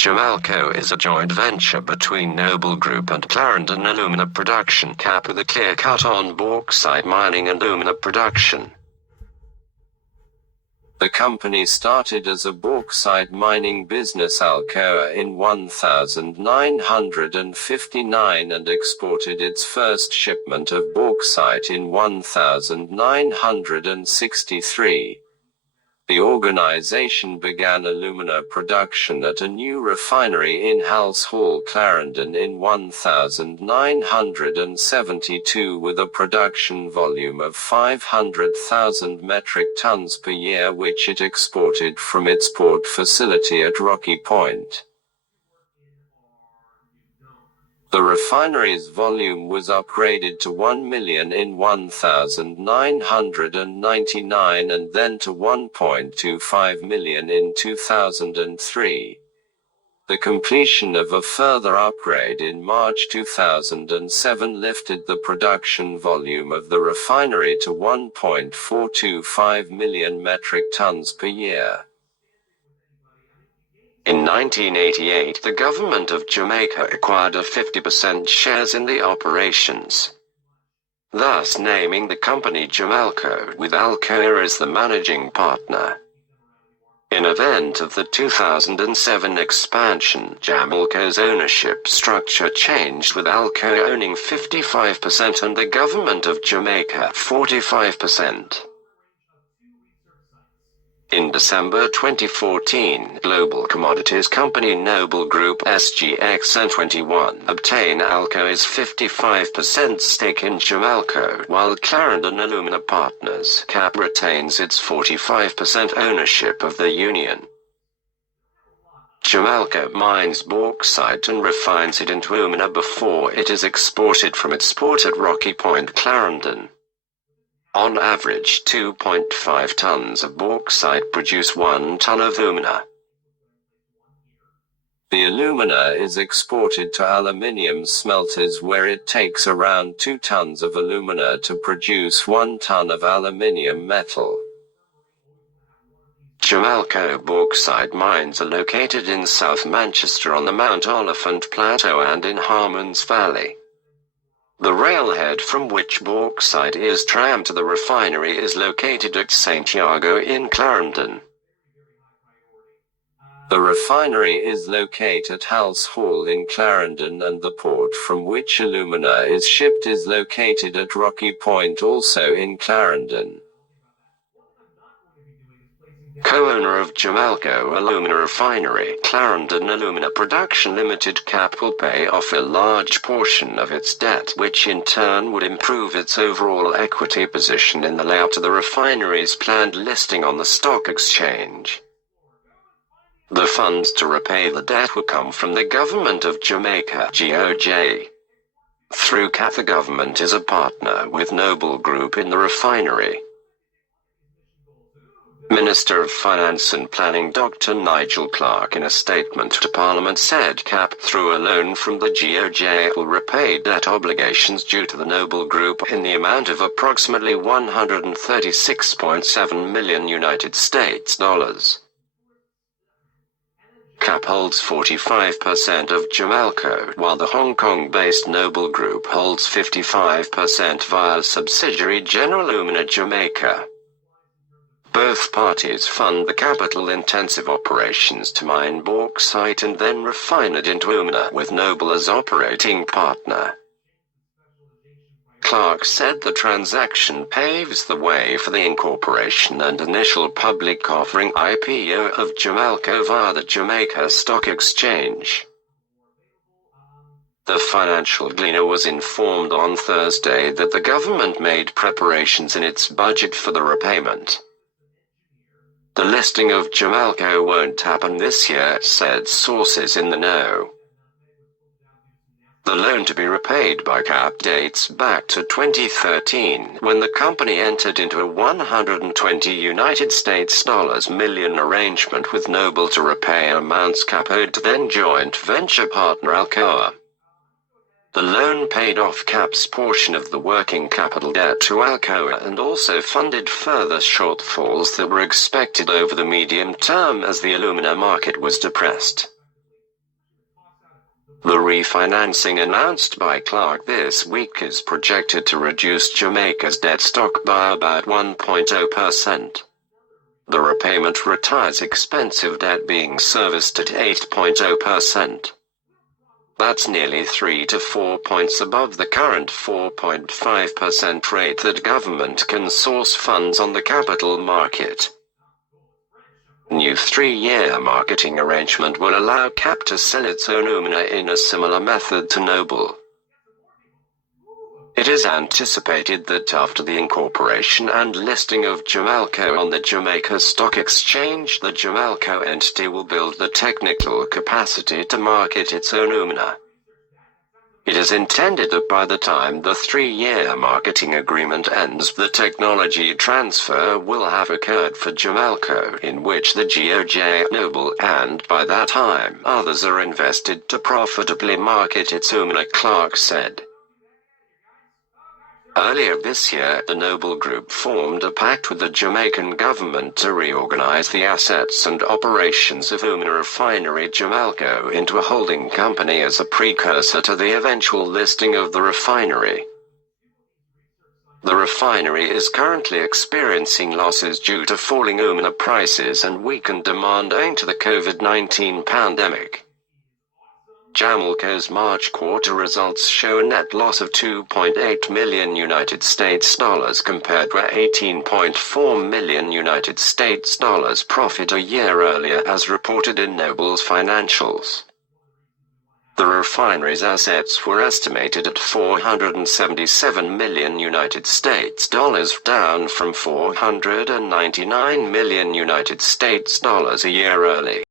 Jamalco is a joint venture between Noble Group and Clarendon Alumina Production Cap with a clear cut on bauxite mining and alumina production. The company started as a bauxite mining business Alcoa in 1959 and exported its first shipment of bauxite in 1963. The organization began alumina production at a new refinery in Halse Hall, Clarendon in 1972 with a production volume of 500,000 metric tons per year, which it exported from its port facility at Rocky Point. The refinery's volume was upgraded to 1 million in 1999 and then to 1.25 million in 2003. The completion of a further upgrade in March 2007 lifted the production volume of the refinery to 1.425 million metric tons per year. In 1988, the government of Jamaica acquired a 50% shares in the operations, thus naming the company Jamalco, with Alcoa as the managing partner. In event of the 2007 expansion, Jamalco's ownership structure changed, with Alcoa owning 55% and the government of Jamaica 45%. In December 2014, global commodities company Noble Group SGX21 obtained Alcoa's 55% stake in Jamalco, while Clarendon Alumina Partners Cap retains its 45% ownership of the union. Jamalco mines bauxite and refines it into alumina before it is exported from its port at Rocky Point, Clarendon. On average, 2.5 tons of bauxite produce 1 ton of alumina. The alumina is exported to aluminium smelters, where it takes around 2 tons of alumina to produce 1 ton of aluminium metal. Jamalco bauxite mines are located in South Manchester on the Mount Oliphant Plateau and in Harmons Valley. The railhead from which bauxite is trammed to the refinery is located at St. Iago in Clarendon. The refinery is located at Halse Hall in Clarendon, and the port from which alumina is shipped is located at Rocky Point, also in Clarendon. Co-owner of Jamalco Alumina Refinery, Clarendon Alumina Production Limited Cap will pay off a large portion of its debt, which in turn would improve its overall equity position in the layout of the refinery's planned listing on the stock exchange. The funds to repay the debt will come from the Government of Jamaica (GOJ). Through CAP, the government is a partner with Noble Group in the refinery. Minister of Finance and Planning Dr. Nigel Clark, in a statement to Parliament, said CAP, through a loan from the GOJ, will repay debt obligations due to the Noble Group in the amount of approximately $136.7 million United States dollars. CAP holds 45% of Jamalco, while the Hong Kong-based Noble Group holds 55% via subsidiary General Alumina Jamaica. Both parties fund the capital-intensive operations to mine bauxite and then refine it into alumina, with Noble as operating partner. Clark said the transaction paves the way for the incorporation and initial public offering (IPO) of Jamalco via the Jamaica Stock Exchange. The Financial Gleaner was informed on Thursday that the government made preparations in its budget for the repayment. The listing of Jamalco won't happen this year, said sources in the know. The loan to be repaid by CAP dates back to 2013, when the company entered into a $120 United States million arrangement with Noble to repay amounts CAP owed to then joint venture partner Alcoa. The loan paid off CAP's portion of the working capital debt to Alcoa and also funded further shortfalls that were expected over the medium term as the alumina market was depressed. The refinancing announced by Clark this week is projected to reduce Jamaica's debt stock by about 1.0%. The repayment retires expensive debt being serviced at 8.0%. That's nearly 3 to 4 points above the current 4.5% rate that government can source funds on the capital market. New 3-year marketing arrangement will allow CAP to sell its own alumina in a similar method to Noble. It is anticipated that after the incorporation and listing of Jamalco on the Jamaica Stock Exchange, the Jamalco entity will build the technical capacity to market its own alumina. It is intended that by the time the 3-year marketing agreement ends, the technology transfer will have occurred for Jamalco, in which the GOJ Noble, and by that time others are invested to profitably market its alumina, Clark said. Earlier this year, the Noble Group formed a pact with the Jamaican government to reorganize the assets and operations of alumina refinery Jamalco into a holding company as a precursor to the eventual listing of the refinery. The refinery is currently experiencing losses due to falling alumina prices and weakened demand owing to the COVID-19 pandemic. Jamalco's March quarter results show a net loss of $2.8 million compared with $18.4 million profit a year earlier, as reported in Noble's financials. The refinery's assets were estimated at $477 million, down from $499 million a year early.